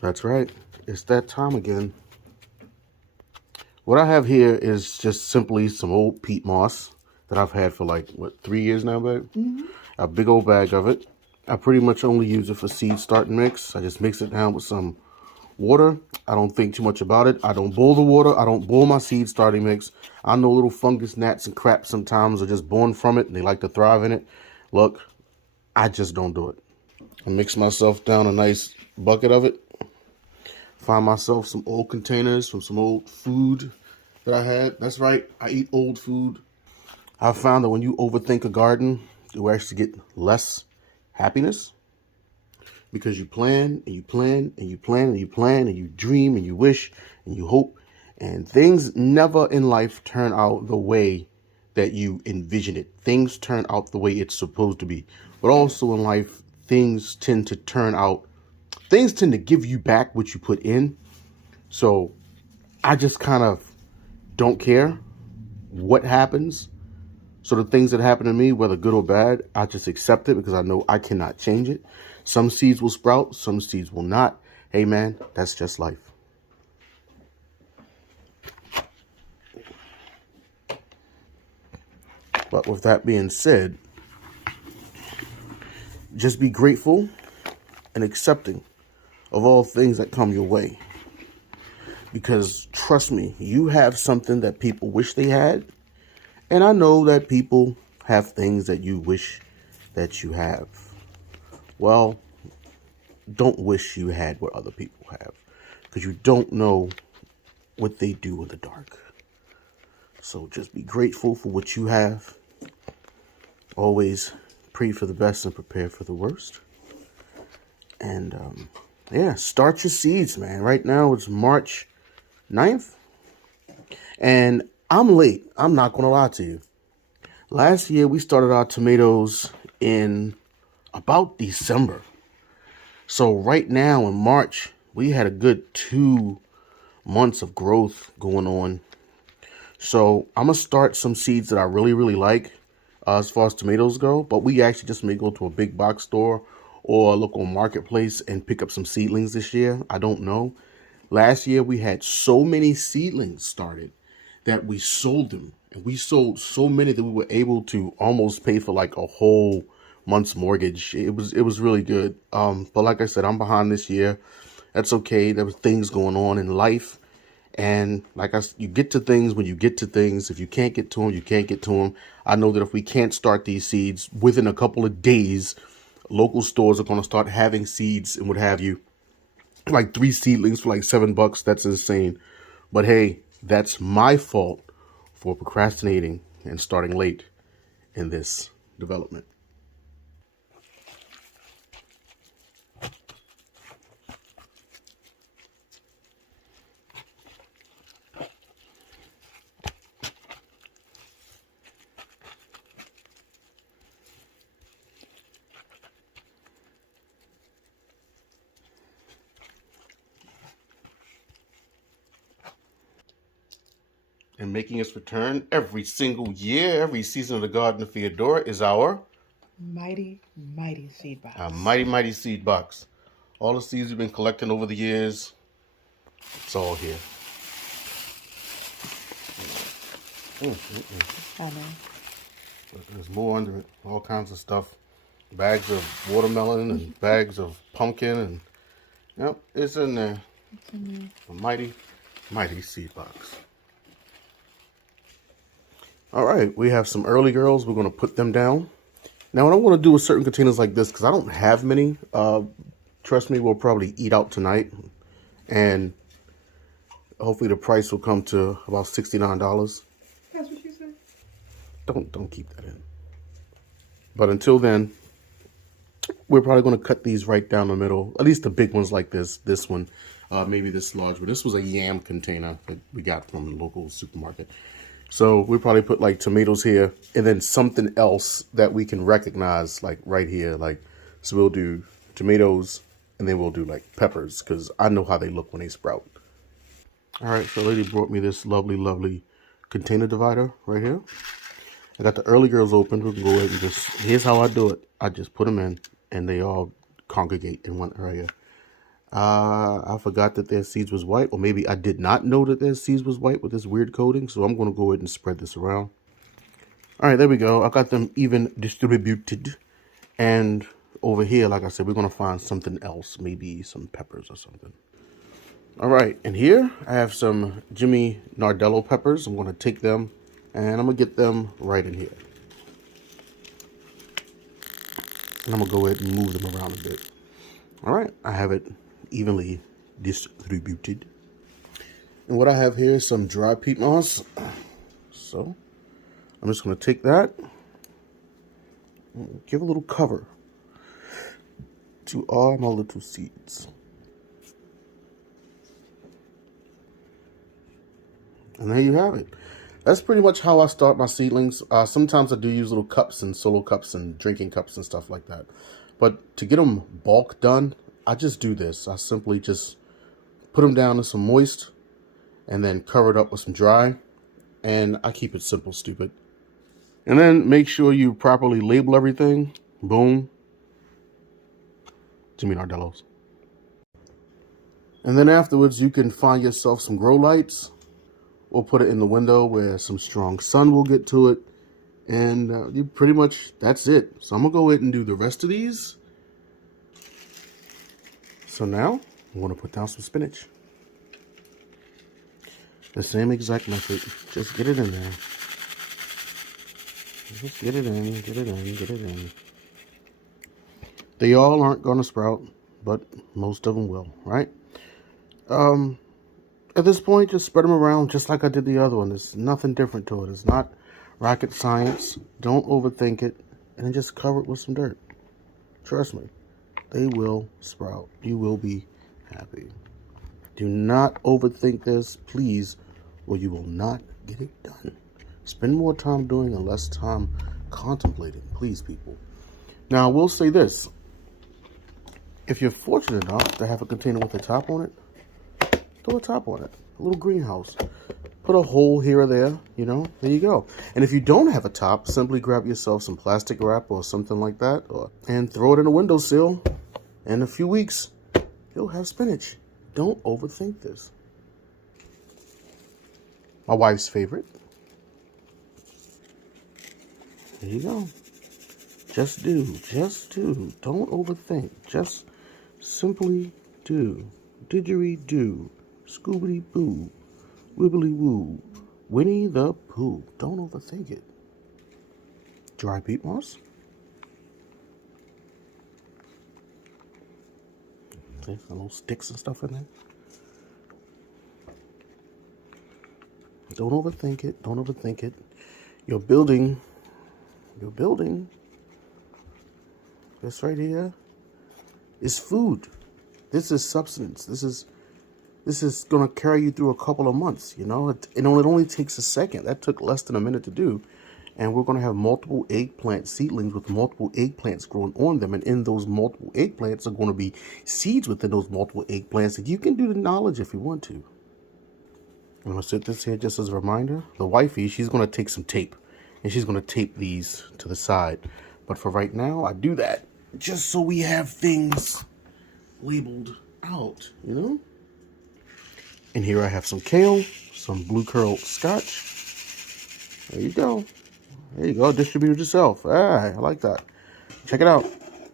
That's right. It's that time again. What I have here is just simply some old peat moss that I've had for like, what, 3 years now, babe? A big old bag of it. I pretty much only use it for seed starting mix. I just mix it down with some water. I don't think too much about it. I don't boil the water. I don't boil my seed starting mix. I know little fungus gnats and crap sometimes are just born from it and they like to thrive in it. Look, I just don't do it. I mix myself down a nice bucket of it. Find myself some old containers from some old food that I had. That's right, I eat old food. I found that when you overthink a garden, you actually get less happiness because you plan and you plan and you plan and you plan and you dream and you wish and you hope, and things never in life turn out the way that you envision it. Things turn out the way it's supposed to be. But also in life, things tend to give you back what you put in. So I just kind of don't care what happens. So the things that happen to me, whether good or bad, I just accept it because I know I cannot change it. Some seeds will sprout, some seeds will not. Hey man, that's just life. But with that being said, just be grateful and accepting of all things that come your way. Because trust me, you have something that people wish they had. And I know that people have things that you wish that you have. Well, don't wish you had what other people have, because you don't know what they do in the dark. So just be grateful for what you have. Always pray for the best and prepare for the worst. And yeah, start your seeds, man. Right now it's March 9th. And I'm late. I'm not going to lie to you. Last year, we started our tomatoes in about December. So right now in March, we had a good 2 months of growth going on. So I'm going to start some seeds that I really, really like as far as tomatoes go. But we actually just may go to a big box store or a local marketplace and pick up some seedlings this year. I don't know. Last year, we had so many seedlings started that we sold them. And we sold so many that we were able to almost pay for like a whole month's mortgage. It was really good. But like I said, I'm behind this year. That's okay. There were things going on in life. And like you get to things when you get to things. If you can't get to them, you can't get to them. I know that if we can't start these seeds within a couple of days, local stores are going to start having seeds and what have you. Like 3 seedlings for like $7. That's insane. But hey, that's my fault for procrastinating and starting late in this development. And making its return every single year, every season of the Garden of Feodora is our mighty seed box. A mighty seed box. All the seeds we've been collecting over the years, it's all here. I know. But there's more under it. All kinds of stuff. Bags of watermelon and bags of pumpkin, and yep, it's in there. It's in there. A mighty seed box. All right, we have some early girls. We're going to put them down. Now, what I want to do with certain containers like this, because I don't have many, trust me, we'll probably eat out tonight. And hopefully the price will come to about $69. That's what you said. Don't keep that in. But until then, we're probably going to cut these right down the middle. At least the big ones like this one, maybe this large. But this was a yam container that we got from the local supermarket. So we probably put like tomatoes here and then something else that we can recognize like right here. Like, so we'll do tomatoes and then we'll do like peppers because I know how they look when they sprout. All right, so lady brought me this lovely container divider right here. I got the early girls open. We can go ahead and here's how I do it. I just put them in and they all congregate in one area. I forgot that their seeds was white, or maybe I did not know that their seeds was white with this weird coating. So I'm going to go ahead and spread this around. All right, there we go. I got them even distributed. And over here, like I said, we're going to find something else, maybe some peppers or something. All right, and here I have some Jimmy Nardello peppers. I'm going to take them and I'm going to get them right in here. And I'm going to go ahead and move them around a bit. All right, I have it evenly distributed. And what I have here is some dry peat moss. So I'm just going to take that and give a little cover to all my little seeds. And there you have it. That's pretty much how I start my seedlings. Sometimes I do use little cups and solo cups and drinking cups and stuff like that. But to get them bulk done, I just do this. I simply just put them down in some moist and then cover it up with some dry. And I keep it simple, stupid. And then make sure you properly label everything. Boom. Jimmy Nardello's. And then afterwards, you can find yourself some grow lights. We'll put it in the window where some strong sun will get to it. And you pretty much, that's it. So I'm going to go ahead and do the rest of these. So now, I'm going to put down some spinach. The same exact method. Just get it in there. Just get it in, get it in, get it in. They all aren't going to sprout, but most of them will, right? At this point, just spread them around just like I did the other one. There's nothing different to it. It's not rocket science. Don't overthink it. And then just cover it with some dirt. Trust me, they will sprout. You will be happy. Do not overthink this, please, or you will not get it done. Spend more time doing and less time contemplating, please, people. Now, I will say this. If you're fortunate enough to have a container with a top on it, throw a top on it, a little greenhouse. Put a hole here or there, you know, there you go. And if you don't have a top, simply grab yourself some plastic wrap or something like that and throw it in a windowsill. In a few weeks, you'll have spinach. Don't overthink this. My wife's favorite. There you go. Just do. Just do. Don't overthink. Just simply do. Didgeridoo. Scoobity boo, wibbly woo, Winnie the Pooh. Don't overthink it. Dry peat moss. See, some little sticks and stuff in there. Don't overthink it. Don't overthink it. Your building. This right here is food. This is substance. This is going to carry you through a couple of months, you know. It only takes a second. That took less than a minute to do. And we're going to have multiple eggplant seedlings with multiple eggplants growing on them. And in those multiple eggplants are going to be seeds within those multiple eggplants that you can do the knowledge if you want to. I'm going to set this here just as a reminder. The wifey, she's going to take some tape. And she's going to tape these to the side. But for right now, I do that just so we have things labeled out, you know. And here I have some kale, some blue curl scotch. There you go. There you go. Distribute it yourself. Ah, I like that. Check it out.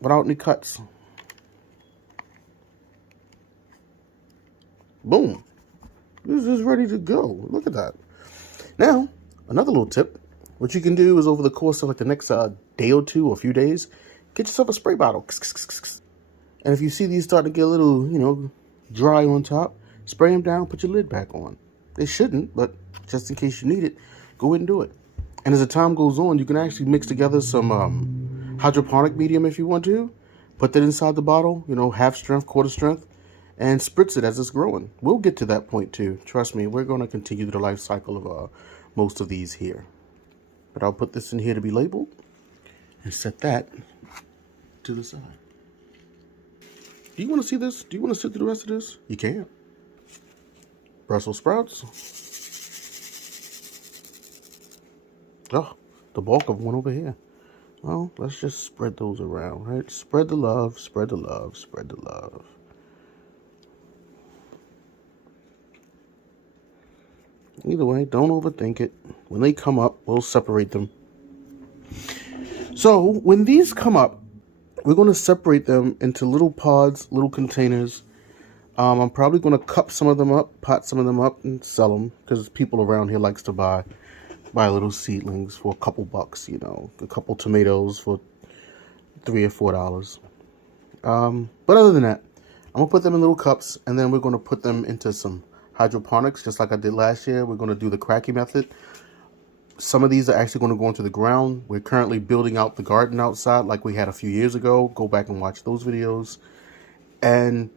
Without any cuts. Boom. This is ready to go. Look at that. Now, another little tip. What you can do is over the course of like the next day or two or a few days, get yourself a spray bottle. And if you see these starting to get a little, you know, dry on top, spray them down, put your lid back on. They shouldn't, but just in case you need it, go ahead and do it. And as the time goes on, you can actually mix together some hydroponic medium if you want to. Put that inside the bottle, you know, half strength, quarter strength, and spritz it as it's growing. We'll get to that point too. Trust me, we're going to continue the life cycle of most of these here. But I'll put this in here to be labeled and set that to the side. Do you want to see this? Do you want to sit through the rest of this? You can. Brussels sprouts. Oh, the bulk of one over here. Well, let's just spread those around, right? Spread the love, spread the love, spread the love. Either way, don't overthink it. When they come up, we'll separate them. So when these come up, we're going to separate them into little pods, little containers. I'm probably going to cup some of them up, pot some of them up, and sell them, because people around here likes to buy little seedlings for a couple bucks, you know, a couple tomatoes for $3 or $4. But other than that, I'm gonna put them in little cups, and then we're gonna put them into some hydroponics, just like I did last year. We're gonna do the cracky method. Some of these are actually going to go into the ground. We're currently building out the garden outside like we had a few years ago. Go back and watch those videos. And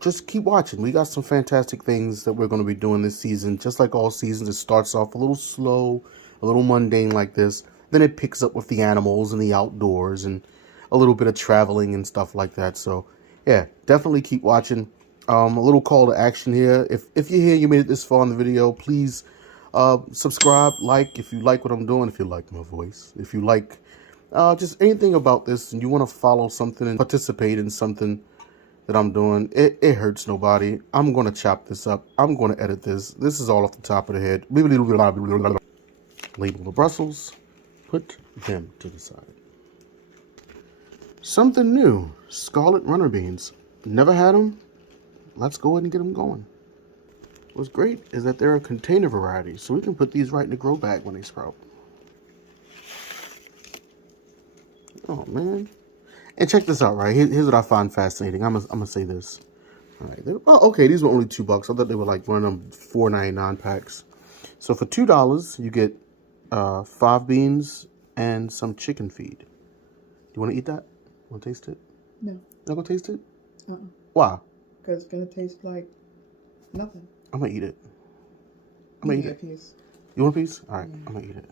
just keep watching. We got some fantastic things that we're going to be doing this season. Just like all seasons, it starts off a little slow, a little mundane like this. Then it picks up with the animals and the outdoors and a little bit of traveling and stuff like that. So, yeah, definitely keep watching. A little call to action here. If you're here, you made it this far in the video, please subscribe, like if you like what I'm doing, if you like my voice, if you like just anything about this and you want to follow something and participate in something that I'm doing, it hurts nobody. I'm going to chop this up. I'm going to edit this. This is all off the top of the head. Label the Brussels. Put them to the side. Something new. Scarlet runner beans. Never had them. Let's go ahead and get them going. What's great is that they're a container variety, so we can put these right in the grow bag when they sprout. Oh, man. And check this out, right? Here's what I find fascinating. I'm gonna say this. All right. Oh, okay, these were only $2. I thought they were like one of them $4.99 packs. So for $2, you get 5 beans and some chicken feed. Do you want to eat that? Want to taste it? No. Not gonna taste it? Uh-uh. Why? Because it's going to taste like nothing. I'm gonna eat it. I'm gonna eat it. Piece. You want a piece? All right, I'm gonna eat it.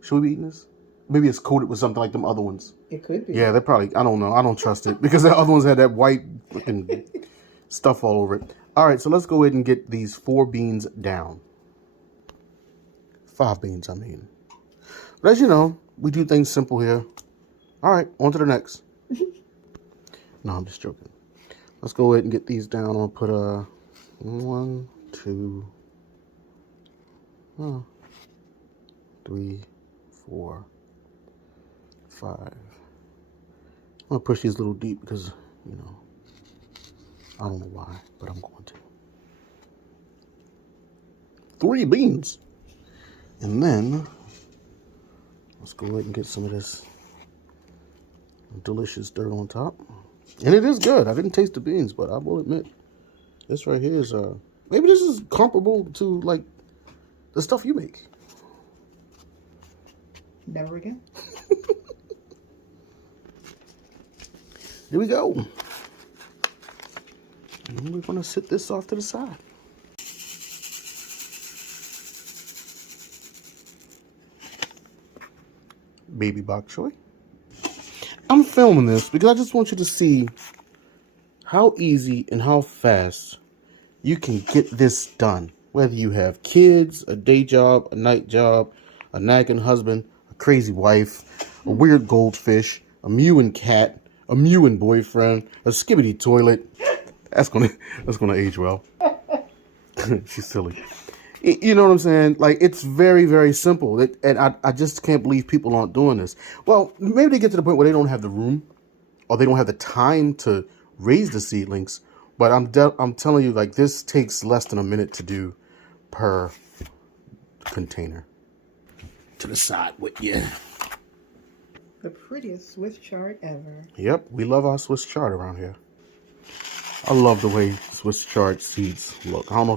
Should we be eating this? Maybe it's coated with something like them other ones. It could be. Yeah, they're probably, I don't know. I don't trust it because the other ones had that white looking stuff all over it. All right, so let's go ahead and get these 4 beans down. 5 beans, I mean. But as you know, we do things simple here. All right, on to the next. No, I'm just joking. Let's go ahead and get these down. I'll put 1, 2, 3, 4, 5. I'm gonna push these a little deep because, you know, I don't know why, but I'm going to. 3 beans. And then let's go ahead and get some of this delicious dirt on top. And it is good. I didn't taste the beans, but I will admit, this right here is, maybe this is comparable to, like, the stuff you make. Never again. Here we go. And we're going to sit this off to the side. Baby bok choy. I'm filming this because I just want you to see how easy and how fast you can get this done. Whether you have kids, a day job, a night job, a nagging husband, a crazy wife, a weird goldfish, a mewing cat, a mewing boyfriend, a skibbity toilet. That's gonna age well. She's silly. You know what I'm saying? Like, it's very, very simple. And I just can't believe people aren't doing this. Well, maybe they get to the point where they don't have the room or they don't have the time to raise the seedlings. But I'm telling you, like, this takes less than a minute to do per container. To the side with you. The prettiest Swiss chard ever. Yep, we love our Swiss chard around here. I love the way Swiss chard seeds look. I don't know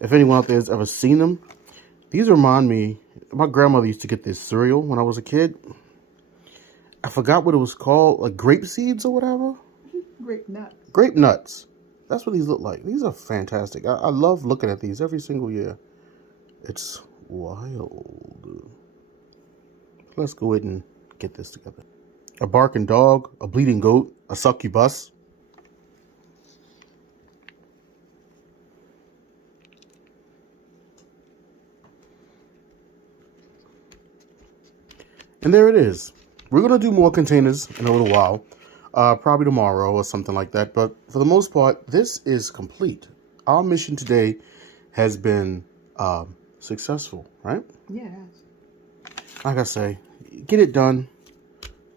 if anyone out there has ever seen them. These remind me, my grandmother used to get this cereal when I was a kid. I forgot what it was called, like grape seeds or whatever. Grape nuts. Grape nuts. That's what these look like. These are fantastic. I love looking at these every single year. It's wild. Let's go ahead and get this together. A barking dog, a bleeding goat, a succubus. And there it is. We're going to do more containers in a little while. Probably tomorrow or something like that. But for the most part, this is complete. Our mission today has been successful, right? Yes. Like I say, get it done.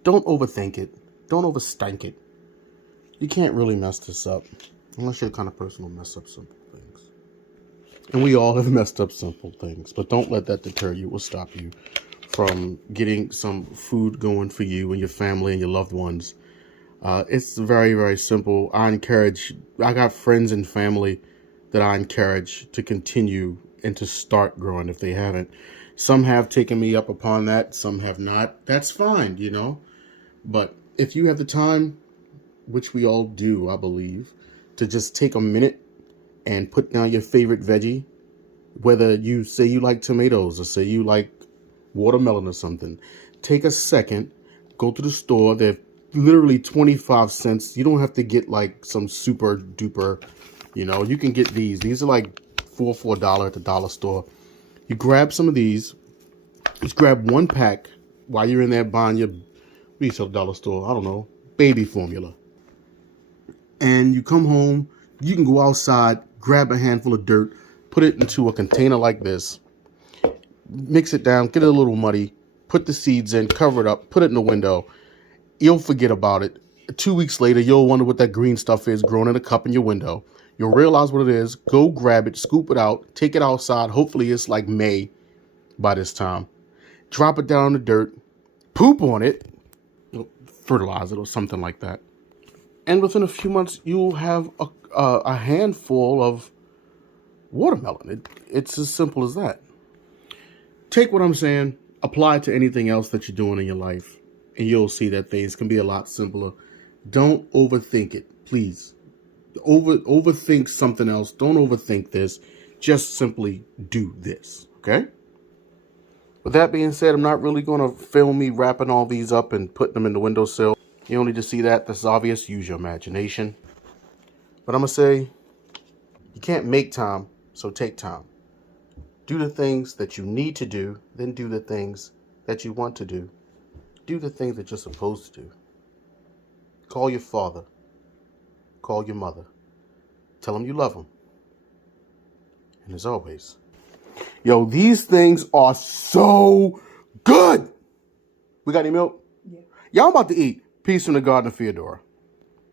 Don't overthink it. Don't overstank it. You can't really mess this up unless you're the kind of person who mess up simple things. And we all have messed up simple things, but don't let that deter you or stop you from getting some food going for you and your family and your loved ones. It's very, very simple. I got friends and family that I encourage to continue and to start growing if they haven't. Some have taken me up upon that. Some have not. That's fine, you know. But if you have the time, which we all do, I believe, to just take a minute and put down your favorite veggie, whether you say you like tomatoes or say you like watermelon or something, take a second, go to the store. They're literally 25 cents. You don't have to get like some super duper, you can get these. These are like $4 at the dollar store. You grab some of these. Just grab one pack while you're in there buying your, what do you sell at the dollar store? I don't know, baby formula. And you come home, you can go outside, grab a handful of dirt, put it into a container like this, mix it down, get it a little muddy, put the seeds in, cover it up, put it in the window. You'll forget about it. 2 weeks later, you'll wonder what that green stuff is growing in a cup in your window. You'll realize what it is, go grab it, scoop it out, take it outside. Hopefully it's like May by this time. Drop it down in the dirt, poop on it, fertilize it or something like that. And within a few months, you'll have a handful of watermelon. It's as simple as that. Take what I'm saying, apply it to anything else that you're doing in your life, and you'll see that things can be a lot simpler. Don't overthink it, please. Overthink something else. Don't overthink this. Just simply do this, okay? With that being said, I'm not really going to film me wrapping all these up and putting them in the windowsill. You don't need to see that. That's obvious. Use your imagination. But I'm going to say, you can't make time, so take time. Do the things that you need to do, then do the things that you want to do. Do the things that you're supposed to do. Call your father. Call your mother. Tell them you love them. And as always, yo, these things are so good. We got any milk? Yeah. Y'all about to eat. Peace from the Garden of Feodora.